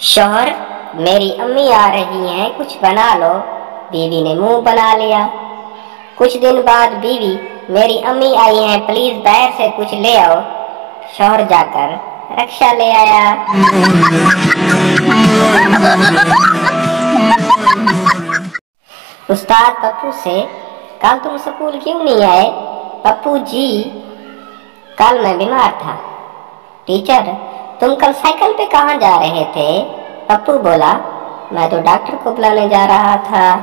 शौहर, मेरी अम्मी आ रही हैं, कुछ बना लो। बीवी ने मुंह बना लिया। कुछ दिन बाद बीवी, मेरी अम्मी आई हैं, प्लीज बाहर से कुछ ले आओ। शौहर जाकर रक्षा ले आया। उस्ताद पप्पू से, कल तुम स्कूल क्यों नहीं आए? पप्पू जी, कल मैं बीमार था। टीचर, तुम कल साइकिल पे कहाँ जा रहे थे? पप्पू बोला, मैं तो डॉक्टर को बुलाने जा रहा था।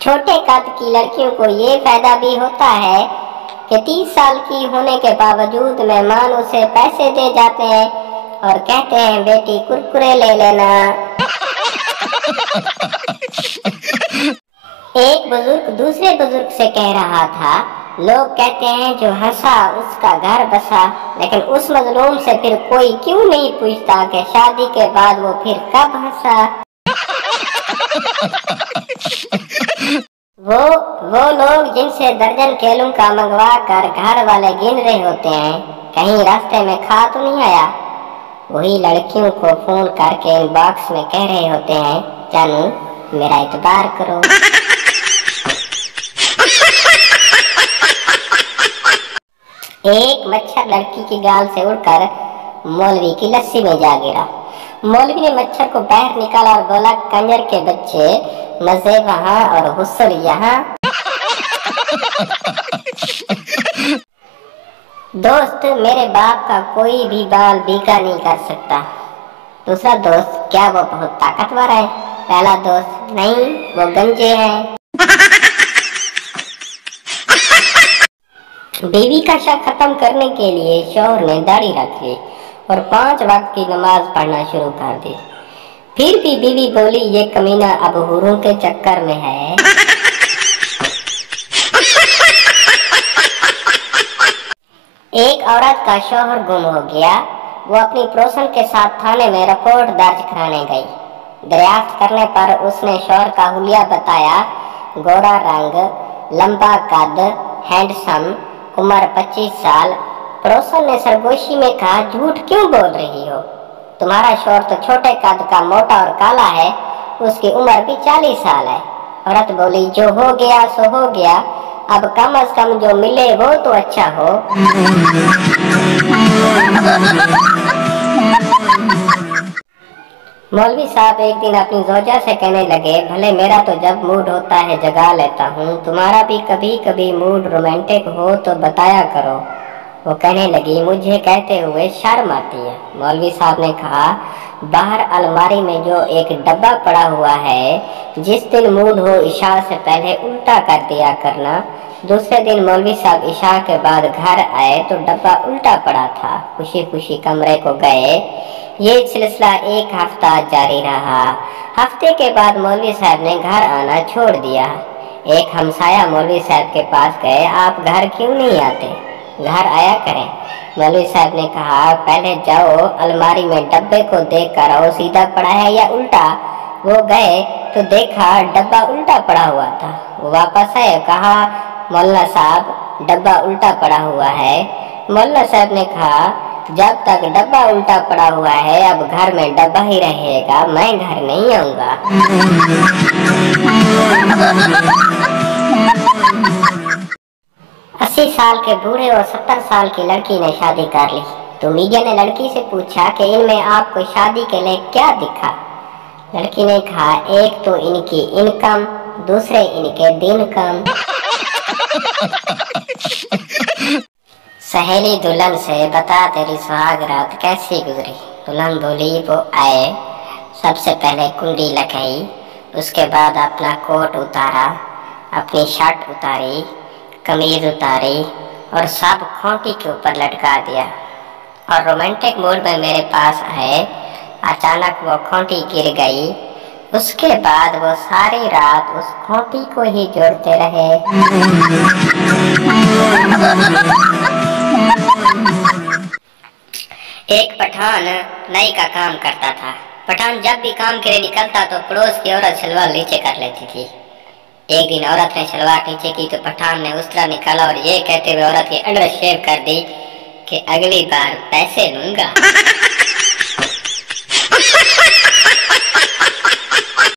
छोटे कद की लड़कियों को ये फायदा भी होता है कि 30 साल की होने के बावजूद मेहमान उसे पैसे दे जाते हैं और कहते हैं, बेटी कुरकुरे ले लेना। एक बुजुर्ग दूसरे बुजुर्ग से कह रहा था, लोग कहते हैं जो हंसा उसका घर बसा, लेकिन उस मजलूम से फिर कोई क्यों नहीं पूछता कि शादी के बाद वो फिर कब हंसा। वो लोग जिनसे दर्जन केलों का मंगवा कर घर वाले गिन रहे होते हैं, कहीं रास्ते में खा तो नहीं आया, वही लड़कियों को फोन करके इनबॉक्स में कह रहे होते हैं, जानू मेरा इतबार करो। एक मच्छर लड़की की गाल से उड़कर मौलवी की लस्सी में जा गिरा। मौलवी ने मच्छर को बाहर निकाला और बोला, कंजर के बच्चे, मजे वहां और हुस्न यहाँ। दोस्त, मेरे बाप का कोई भी बाल बीका नहीं कर सकता। दूसरा दोस्त, क्या वो बहुत ताकतवर है? पहला दोस्त, नहीं वो गंजे हैं। बीवी का शक खत्म करने के लिए शौहर ने दाढ़ी रख ली और 5 वक्त की नमाज पढ़ना शुरू कर दी। फिर भी बीवी बोली, ये कमीना अब हुरों के चक्कर में है। एक औरत का शौहर गुम हो गया। वो अपनी पड़ोसन के साथ थाने में रिपोर्ट दर्ज कराने गई। दरियाफ्त करने पर उसने शौहर का हुलिया बताया, गोरा रंग, लंबा कद, हैंडसम, उम्र 25 साल। पड़ोसन ने सरगोशी में कहा, झूठ क्यों बोल रही हो? तुम्हारा शौहर तो छोटे कद का, मोटा और काला है, उसकी उम्र भी 40 साल है। औरत बोली, जो हो गया सो हो गया, अब कम से कम जो मिले वो तो अच्छा हो। मौलवी साहब एक दिन अपनी जोजा से कहने लगे, भले मेरा तो जब मूड होता है जगा लेता हूँ, तुम्हारा भी कभी कभी मूड रोमांटिक हो तो बताया करो। वो कहने लगी, मुझे कहते हुए शर्म आती है। मौलवी साहब ने कहा, बाहर अलमारी में जो एक डब्बा पड़ा हुआ है, जिस दिन मूड हो इशा से पहले उल्टा कर दिया करना। दूसरे दिन मौलवी साहब इशा के बाद घर आए तो डब्बा उल्टा पड़ा था। खुशी खुशी कमरे को गए। ये सिलसिला 1 हफ्ता जारी रहा। हफ्ते के बाद मौलवी साहब ने घर आना छोड़ दिया। एक हमसाया मौलवी साहब के पास गए, आप घर क्यों नहीं आते? घर आया करें। मौलवी साहब ने कहा, पहले जाओ अलमारी में डब्बे को देख कर आओ, सीधा पड़ा है या उल्टा। वो गए तो देखा डब्बा उल्टा पड़ा हुआ था। वो वापस आए, कहा, मौलाना साहब डब्बा उल्टा पड़ा हुआ है। मौलाना साहब ने कहा, जब तक डब्बा उल्टा पड़ा हुआ है अब घर में डब्बा ही रहेगा, मैं घर नहीं आऊंगा। 80 साल के बूढ़े और 70 साल की लड़की ने शादी कर ली। तो मीडिया ने लड़की से पूछा कि इनमें आपको शादी के लिए क्या दिखा? लड़की ने कहा, एक तो इनकी इनकम, दूसरे इनके दिन कम। सहेली दुल्हन से, बता तेरी सुहाग रात कैसी गुजरी? दुल्हन बोली, वो आए, सबसे पहले कुंडी लगाई, उसके बाद अपना कोट उतारा, अपनी शर्ट उतारी, कमीज उतारी और सब खूंटी के ऊपर लटका दिया और रोमांटिक मूड में मेरे पास आए। अचानक वो खूंटी गिर गई। उसके बाद वो सारी रात उस खूंटी को ही जोड़ते रहे। एक पठान नाई का काम करता था। पठान जब भी काम के लिए निकलता तो पड़ोस की औरत सलवार नीचे कर लेती थी। एक दिन औरत ने सलवार नीचे की तो पठान ने उस्तरा निकाला और ये कहते हुए औरत की अंडर शेव कर दी, کہ اگلی بار پیسے لوں گا۔